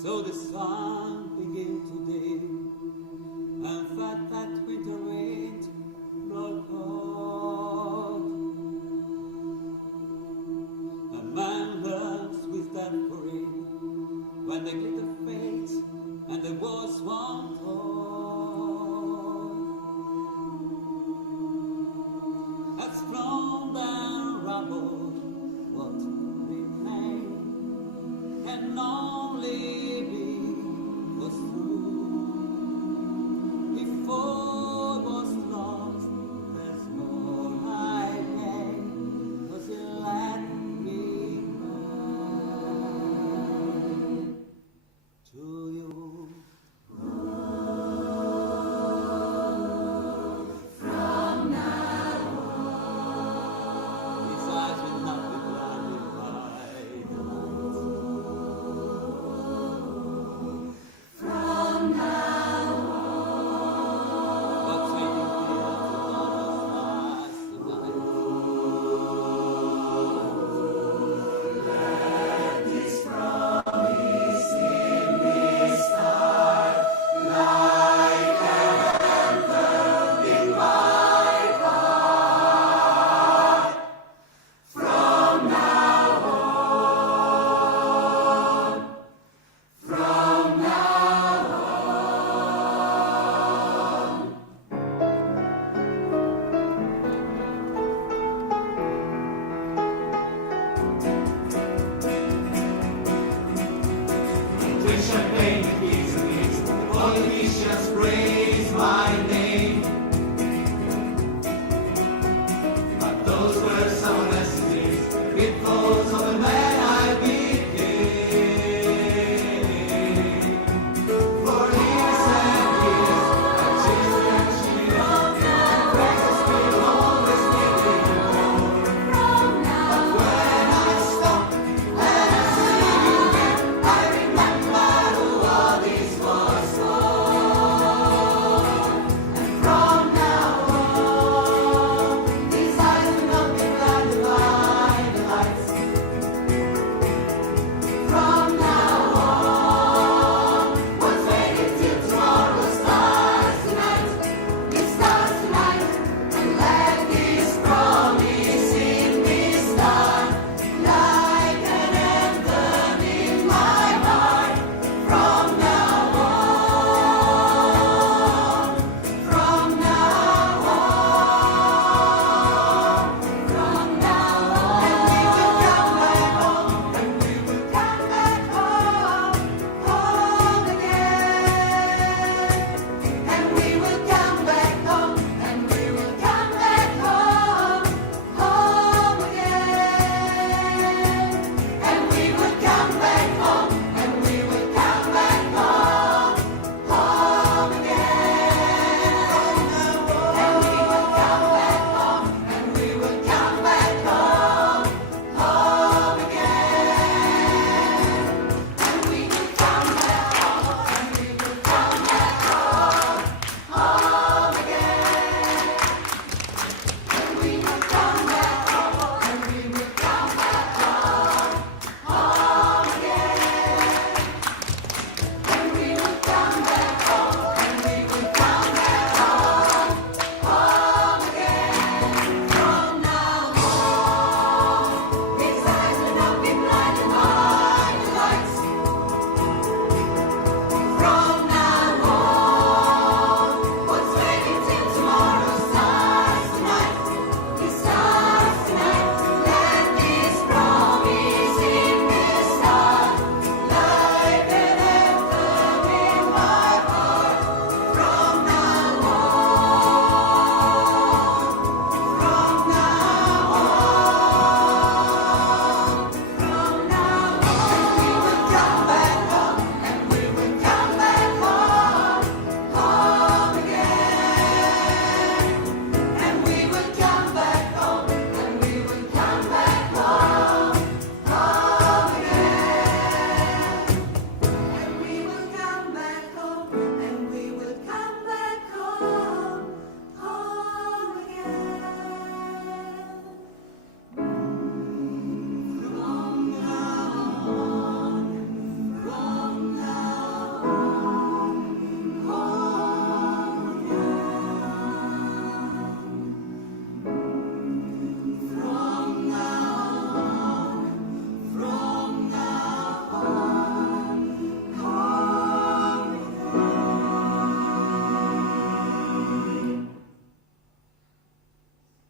So the sun began to dim, and felt that winter wind blow cold. A man learns wisdom for it when the glitter fades and the walls won't hold. As from the rubble, what remains can only be was true. Before was lost, there's more I gain, 'cause you let me mine to you. These eyes will not be blinded by what's waiting here to all of us tonight. Drink champagne and beers and beers, politicians pray.